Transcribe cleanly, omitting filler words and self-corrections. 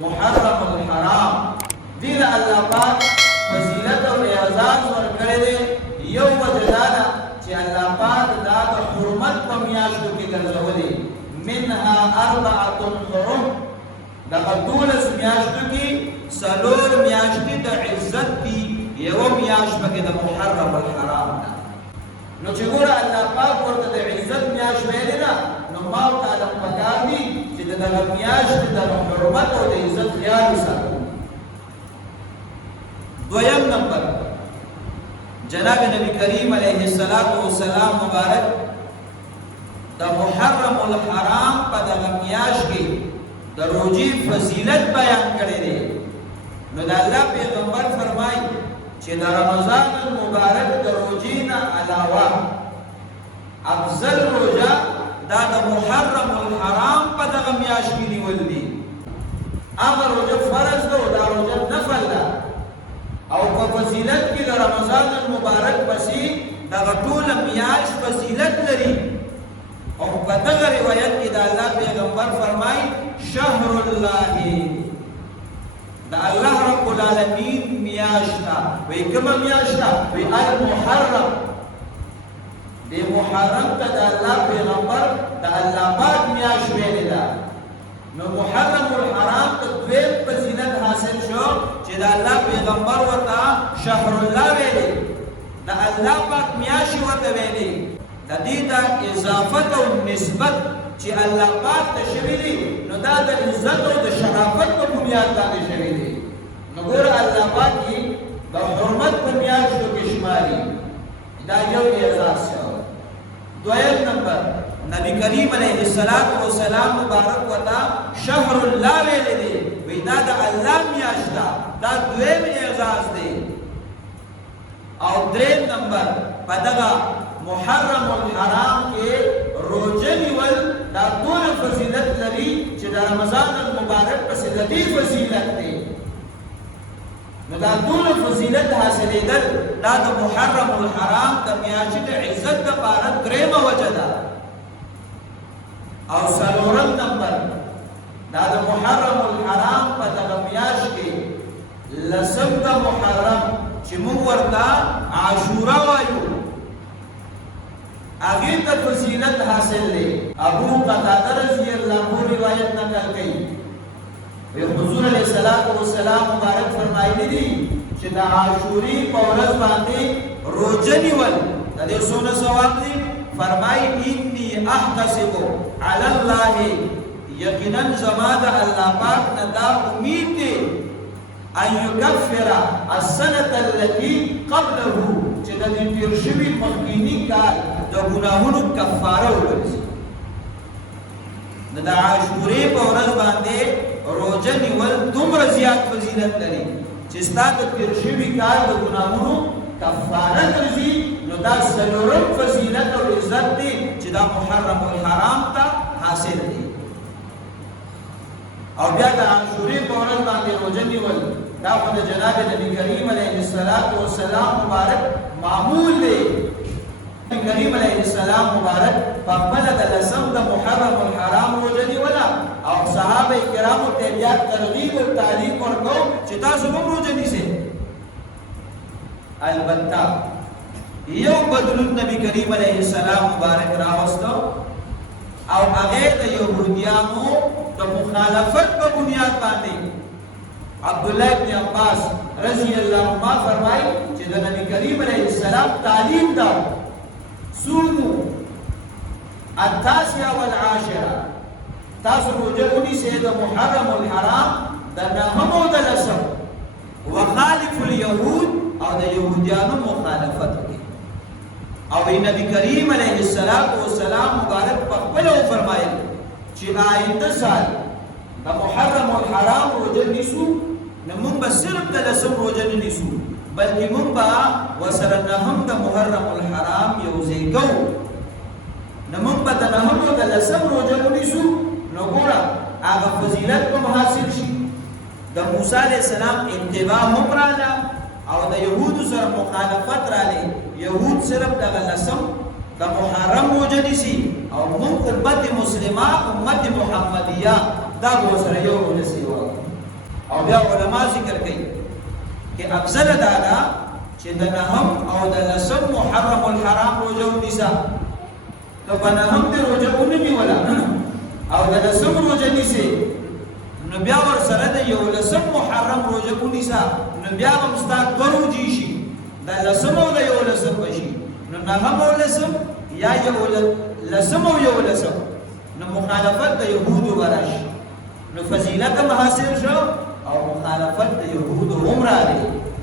محرم الحرام دیر اللہ پاک فضیلت و اعزاز ورکړی دی یو وجه دا ده چې الله پاک دا د حرمت په میاشتو کې ګرځولي منها 4 حرم دغه 12 میاشتو کې 4 میاشتې د عزت دي یو میاشت پکې د محرم الحرام ده نو چې ګوره الله پاک ورته د عزت میاشت ویلې ده نو ما او تعالی پکار دي چې دغه میاشت د حرمت او د عزت خیال وساتو دویم نمبر جناب نبی کریم علیہ السلام مبارک د محرم الحرام په دغه میاشت کې د روزي فضیلت بیان کړی دی نو د الله پیغمبر فرمایي چې د رمضان المبارک د روزي نه علاوه افضل روزه دا د محرم الحرام په دغه میاشت کې نیول دي هغه روزه فرض ده او دا روزه نفل ده او په فضیلت کې د رمضان المبارک پسې دغه ټوله میاشت فضیلت لري او په دغه روایت کې د الله پیغمبر فرمایي شهر الله د الله رب العالمین میاشتا وی کومه میاشتا وی المحرم د محرم ته د الله پیغمبر د الله پاک میاشت ویلې ده نو محرم الحرام ته دویم فضیلت حاصل شو چې د الله پیغمبر ورته شهر الله ویلې د الله پاک میاشت ورته ویلې د دې د اضافت او نسبت چې الله پاک ته شوی دی نو دا د عزت او د شرافت په بنیاد باندې شوی دی نو ګوره الله پاک یې د حرمت په میاشتو کې شماري دا یو اعزاز شو دویم نمبر نبی کریم علیہ السلام مبارک وتا شهر الله ویلې دی وی دا د الله میاشت دا دویم اعزاز دی او دریم نمبر په دغه محرم الحرام کې روزه نیول دا ټول فضیلت لري چې د رمضان المبارک پسې د دې فضیلت دی نو دا ټول فضیلت حاصلېدل دا د محرم الحرام د میاشتې د عزت لپاره دریمه وجه ده او څلورم نمبر دا د محرم الحرام په دغه میاشت کې لسم د محرم چې موږ ورته عاشورا وایو هغه ته فضیلت حاصل دی ابو قتاده رضی الله عنه روایت نقل کړي وی حضور علیہ السلام مبارک فرمایلی دي چې د عاشوري په ورځ باندې روزه نیول د دې څونه ثواب دی فرمای انی احتسب علی الله یقینا زما د الله پاک نه دا امید دی ان یکفر السنه التي قبله چې د دې تیر شوي مخکینی کال د ګناهونو کفاره وګرځي د عاشوري په ورځ باندې روزه نیول دومره زیات فضیلت لري چې ستاسو تیر شوي کال د ګناهونو کفاره ګرځي نو دا څلورم فضیلت او عزت دی چې دا محرم الحرام ته حاصل دی او بیا د عاشوري په ورځ باندې روزه نیول دا خو د جناب نبی کریم علیه السلام مبارک معمول دی نبی کریم علیه السلام مبارک په خپل د لسم د محرم الحرام روزه نیوله او صحابه کرامو ته بیا ترغیب او تعلیم ورکړو چې تاسو هم روزه نیسئ البته یو بدلون نبی کریم علیه السلام مبارک راوستو او هغه د یهودیانو د مخالفت په بنیاد باندې عبدالله ابن عباس رضی الله عنهما فرمایي چې د نبی کریم علیه السلام تعلیم دا صوموا التاسع والعاشرة تاسو روزه ونیسئ د محرم الحرام د نهم او د لسم وخالف اليهود او د یهودیانو مخالفت وکړي او نبی کریم علیه السلام مبارک په خپل فرمایي چې آینده سال د محرم الحرام روزه نیسو نه موږ به صرف د لسم روزه نه نیسو بلکې موږ به ورسره نهم د محرم الحرام یوځای کوو نه موږ به د نهم او د لسم روزه ونیسو نو ګوره هغه فضیلت به حاصل شي د موسی علیه السلام اتباع هم راځه او د یهودو سره مخالفت رالی یهود صرف د لسم د محرم روزه نیسي او موږ امت مسلمه امت محمدیه دا به سره یو ونیسي او بیا علما ذکر کوي چې افضل دادا چې د نهم او د لسم محرم الحرام روزه ونیسا که نهم د روزه ونی ولا او د لسم روزه نیسي نو بیا ور سره د یو لسم محرم روزه ونیسا نو بیا هم ستاسو دروځي شي د لسم او د یو لسم بشي نو نهم او لسم یا یو لسم او یو لسم نو مخالفت د يهودو ورش نو فضیلت هم حاصل شو او مخالفت د يهودو هم راغلی